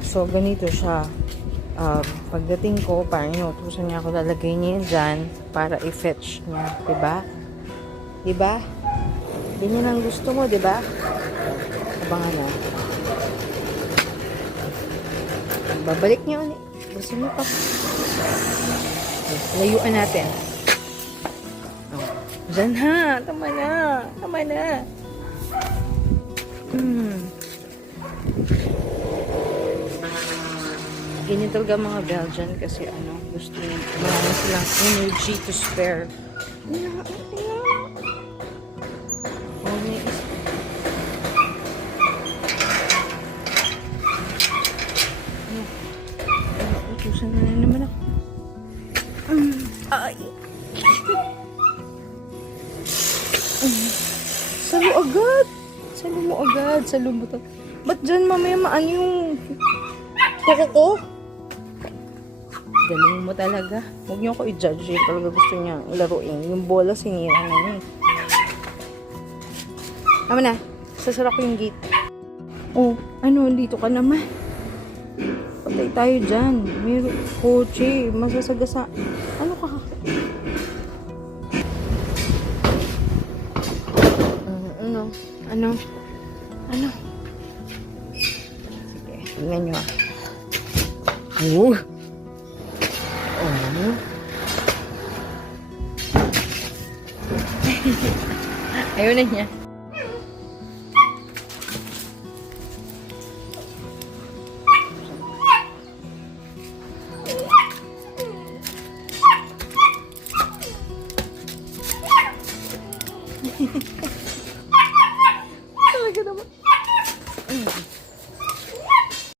So, ganito siya. Pagdating ko, parang inutusan niya ako, lalagay niya yan dyan para i-fetch niya. Diba? Diba? Ganyan ang gusto mo, diba? Abangan na. Babalik niya ulit. Gusto mo pa. Layuan natin. Diyan ha. Tama na. Tama na. Ganyan talaga mga Belgian kasi gusto nyo, marami silang energy to spare. Utusan na naman ako. Ay! Salo agad! Salo mo agad! Salo mo to. Ba't dyan mamaya maano yung kuko ko? Galing mo talaga. Huwag niyo ako i-judge. Yun talaga gusto niya laruin. Yung bola sinira na niya. Tama na. Sasara ko yung gate. Oh, dito ka naman. Patay tayo dyan. May kotse. Masasagasa. Ano ka? Ano? Sige, tingnan nyo. Oh! Ayaw na niya.